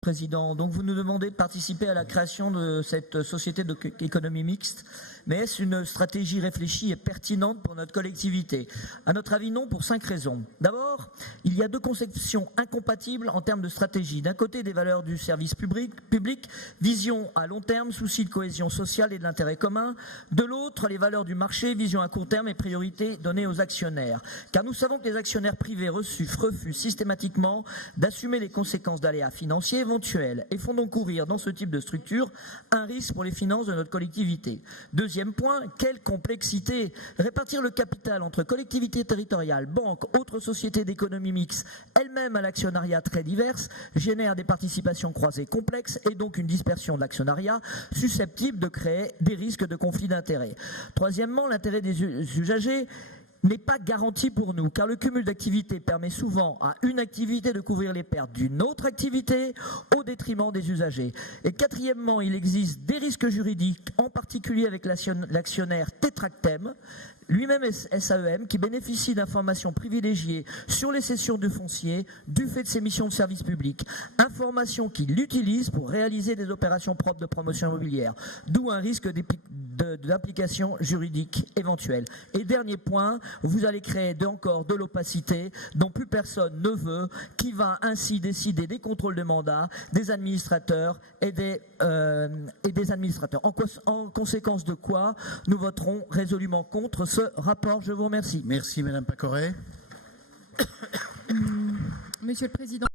Président, donc vous nous demandez de participer à la création de cette société d'économie mixte, mais est-ce une stratégie réfléchie et pertinente pour notre collectivité? À notre avis, non, pour 5 raisons. D'abord, il y a 2 conceptions incompatibles en termes de stratégie. D'un côté, des valeurs du service public, vision à long terme, souci de cohésion sociale et de l'intérêt commun. De l'autre, les valeurs du marché, vision à court terme et priorité donnée aux actionnaires. Car nous savons que les actionnaires privés refusent systématiquement d'assumer les conséquences d'aléas financiers éventuels et font donc courir dans ce type de structure un risque pour les finances de notre collectivité. Deuxième point, quelle complexité! Répartir le capital entre collectivités territoriales, banques, autres sociétés d'économie mixte, elles-mêmes à l'actionnariat très diverses, génère des participations croisées complexes et donc une dispersion de l'actionnariat susceptible de créer des risques de conflit d'intérêts. Troisièmement, l'intérêt des usagers n'est pas garanti pour nous, car le cumul d'activités permet souvent à une activité de couvrir les pertes d'une autre activité au détriment des usagers. Et quatrièmement, il existe des risques juridiques, en particulier avec l'actionnaire Tétractem, lui-même SAEM, qui bénéficie d'informations privilégiées sur les cessions de foncier du fait de ses missions de service public, informations qu'il utilise pour réaliser des opérations propres de promotion immobilière, d'où un risque d'implication juridique éventuelle. Et dernier point, vous allez créer encore de l'opacité dont plus personne ne veut, qui va ainsi décider des contrôles de mandat des administrateurs et des administrateurs. En conséquence de quoi, nous voterons résolument contre ce rapport. Je vous remercie. Merci Madame Pacoret. Monsieur le Président.